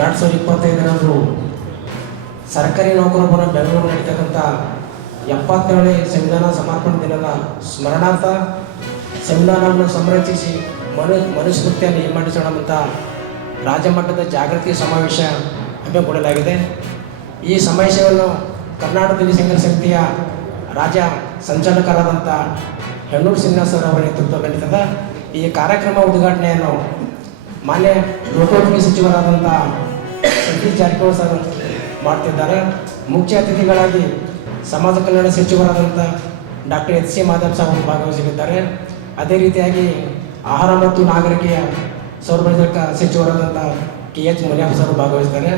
2025ರಂದು ಸರ್ಕಾರಿ ನೌಕರರ ಬೆಂಗಳೂರು ನಡೀತಕ್ಕಂಥ 77ನೇ ಸಂವಿಧಾನ ಸಮರ್ಪಣೆ ದಿನದ ಸ್ಮರಣಾರ್ಥ ಸಂವಿಧಾನವನ್ನು ಸಂರಕ್ಷಿಸಿ ಮನುಸ್ಮೃತಿಯನ್ನು ಹಿಮ್ಮೆಟ್ಟಿಸೋಣ ರಾಜ್ಯ ಮಟ್ಟದ ಜಾಗೃತಿ ಸಮಾವೇಶ ಹಮ್ಮಿಕೊಳ್ಳಲಾಗಿದೆ. ಈ ಸಮಾವೇಶವನ್ನು ಕರ್ನಾಟಕ ದಲಿತ ಸಂಘರ್ಷ ಸಮಿತಿಯ ರಾಜ್ಯ ಸಂಚಾಲಕರಾದಂಥ ಹೆಣ್ಣೂರು ಶ್ರೀನಿವಾಸ ಅವರ ನೇತೃತ್ವದಲ್ಲಿ ನಡೀತದೆ. ಈ ಕಾರ್ಯಕ್ರಮ ಉದ್ಘಾಟನೆಯನ್ನು ಮಾನ್ಯ ಲೋಕೋಪಯೋಗಿ ಸಚಿವರಾದಂಥ ಸತೀಶ್ ಜಾರಕಿಹೊಳಿ ಸರ್ ಮಾಡ್ತಿದ್ದಾರೆ. ಮುಖ್ಯ ಅತಿಥಿಗಳಾಗಿ ಸಮಾಜ ಕಲ್ಯಾಣ ಸಚಿವರಾದಂಥ doctor H C Madhav Saheb ಭಾಗವಹಿಸಲಿದ್ದಾರೆ. ಅದೇ ರೀತಿಯಾಗಿ ಆಹಾರ ಮತ್ತು ನಾಗರಿಕ ಸೌರಭ ಸಚಿವರಾದಂಥ ಕೆ ಎಚ್ ಮುನಿಯಪ್ಪ ಸರ್ ಭಾಗವಹಿಸ್ತಾರೆ.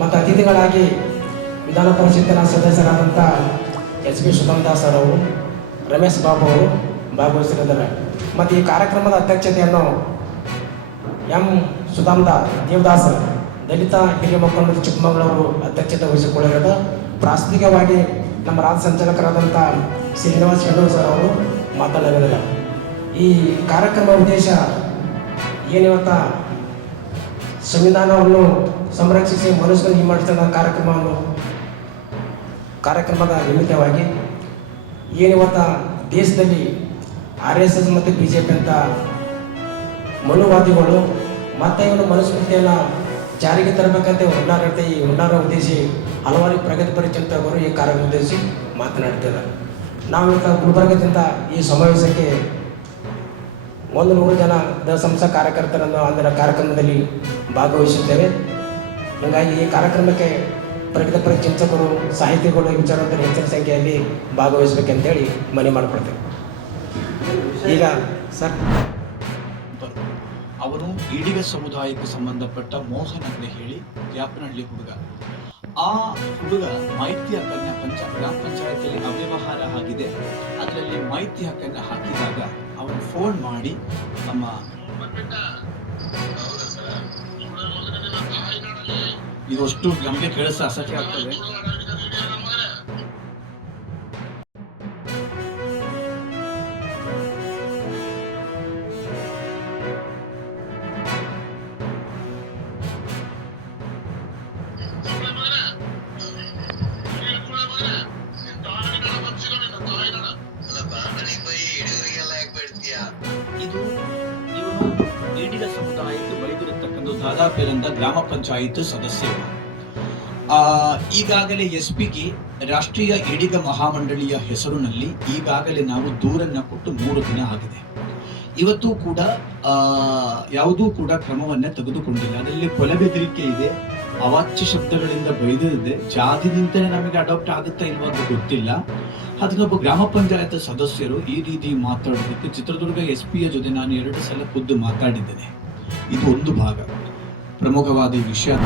ಮತ್ತು ಅತಿಥಿಗಳಾಗಿ ವಿಧಾನ ಪರಿಷತ್ತಿನ ಸದಸ್ಯರಾದಂಥ ಎಚ್ ಬಿ ಸುಧಾಮದಾಸ್ ಸರ್ ಅವರು, ರಮೇಶ್ ಬಾಬು ಅವರು ಭಾಗವಹಿಸಲಿದ್ದಾರೆ. ಮತ್ತು ಈ ಕಾರ್ಯಕ್ರಮದ ಅಧ್ಯಕ್ಷತೆಯನ್ನು ಎಂ ದೇವದಾಸ್ ದಲಿತ ಹಿರಿಯ ಮುಖಂಡರು ಚಿಕ್ಕಮಗಳೂರು ಅಧ್ಯಕ್ಷತೆ ವಹಿಸಿಕೊಳ್ಳಿರೋದು. ಪ್ರಾಸ್ತಾವಿಕವಾಗಿ ನಮ್ಮ ರಾಜ್ಯ ಸಂಚಾಲಕರಾದಂಥ ಶ್ರೀನಿವಾಸ್ ಹೆಣ್ಣೂರು ಸರ್ ಅವರು ಮಾತನಾಡಿದ್ದಾರೆ. ಈ ಕಾರ್ಯಕ್ರಮ ಉದ್ದೇಶ ಏನಿವತ್ತ ಸಂವಿಧಾನವನ್ನು ಸಂರಕ್ಷಿಸಿ ಮನುಷ್ಯನ ಹಿಮ್ಮೆಟ್ಟಿಸಿದ ಕಾರ್ಯಕ್ರಮದ ನಿಮಿತ್ತವಾಗಿ ಏನಿವತ್ತ ದೇಶದಲ್ಲಿ RSS ಮತ್ತು BJP ಅಂತ ಮನುವಾದಿಗಳು ಮತ್ತೆ ಇವನು ಮನುಸ್ಮೃತಿಯನ್ನು ಜಾರಿಗೆ ತರಬೇಕಂತ ಹುನ್ನಾರತೆ ಈ ಹುನ್ನಾರ ಉದ್ದೇಶಿ ಹಲವಾರು ಪ್ರಗತಿಪರ ಚಿಂತಕರು ಈ ಕಾರ್ಯಕ್ರಮ ಉದ್ದೇಶಿಸಿ ಮಾತನಾಡ್ತಿದ್ದಾರೆ. ನಾವು ಇವತ್ತು ಗುಲ್ಬರ್ಗದಿಂದ ಈ ಸಮಾವೇಶಕ್ಕೆ 100 ಜನ ಸಂಸ್ಥಾ ಕಾರ್ಯಕರ್ತರನ್ನು ಅಂದಿನ ಕಾರ್ಯಕ್ರಮದಲ್ಲಿ ಭಾಗವಹಿಸುತ್ತೇವೆ. ಹೀಗಾಗಿ ಈ ಕಾರ್ಯಕ್ರಮಕ್ಕೆ ಪ್ರಗತಿಪರ ಚಿಂತಕರು, ಸಾಹಿತಿಗಳು, ವಿಚಾರವಂತರು ಹೆಚ್ಚಿನ ಸಂಖ್ಯೆಯಲ್ಲಿ ಭಾಗವಹಿಸಬೇಕಂತೇಳಿ ಮನವಿ ಮಾಡಿಕೊಡ್ತೇವೆ. ಈಗ ಸರ್ ಅವನು ಈಡಿಗ ಸಮುದಾಯಕ್ಕೆ ಸಂಬಂಧಪಟ್ಟ ಮೋಹನ್ ಅಂತ ಹೇಳಿ ವ್ಯಾಪನಹಳ್ಳಿ ಹುಡುಗ. ಆ ಹುಡುಗ ಮಾಹಿತಿ ಹಕ್ಕನ್ನ ಗ್ರಾಮ ಪಂಚಾಯತಿಯಲ್ಲಿ ಅವ್ಯವಹಾರ ಆಗಿದೆ, ಅದರಲ್ಲಿ ಮಾಹಿತಿ ಹಕ್ಕನ್ನ ಹಾಕಿದಾಗ ಅವನು ಫೋನ್ ಮಾಡಿ ನಮ್ಮ ಇದಷ್ಟು ನಮಗೆ ಕೇಳಿಸ ಅಸಹ್ಯ ಆಗ್ತದೆ. ಇವನು ಈಡಿಗ ಸಮುದಾಯಕ್ಕೆ ಬೈದಿರತಕ್ಕಂಥ ದಾದಾಪೇರಿಂದ ಗ್ರಾಮ ಪಂಚಾಯತ್ ಸದಸ್ಯರು. ಈಗಾಗಲೇ SPಗೆ ರಾಷ್ಟ್ರೀಯ ಈಡಿಗ ಮಹಾಮಂಡಳಿಯ ಹೆಸರಿನಲ್ಲಿ ಈಗಾಗಲೇ ನಾವು ದೂರನ್ನ ಕೊಟ್ಟು 3 ದಿನ ಆಗಿದೆ. ಇವತ್ತು ಕೂಡ ಯಾವುದೂ ಕೂಡ ಕ್ರಮವನ್ನೇ ತೆಗೆದುಕೊಂಡಿಲ್ಲ. ಅದರಲ್ಲಿ ಕೊಲೆ ಬೆದರಿಕೆ ಇದೆ, ಅವಾಚ್ಯ ಶಬ್ದಗಳಿಂದ ಬೈದಿದೆ. ಜಾತಿನಿಂದಲೇ ನಮಗೆ ಅಡಾಪ್ಟ್ ಆಗುತ್ತಾ ಇಲ್ವಾ ಅಂತ ಗೊತ್ತಿಲ್ಲ. ಅದನ್ನೊಬ್ಬ ಗ್ರಾಮ ಪಂಚಾಯತ್ ಸದಸ್ಯರು ಈ ರೀತಿ ಮಾತಾಡೋದಕ್ಕೆ ಚಿತ್ರದುರ್ಗ SPಯ ಜೊತೆ ನಾನು 2 ಸಲ ಖುದ್ದು ಮಾತಾಡಿದ್ದೇನೆ. ಇದು ಒಂದು ಭಾಗ. ಪ್ರಮುಖವಾದ ವಿಷಯ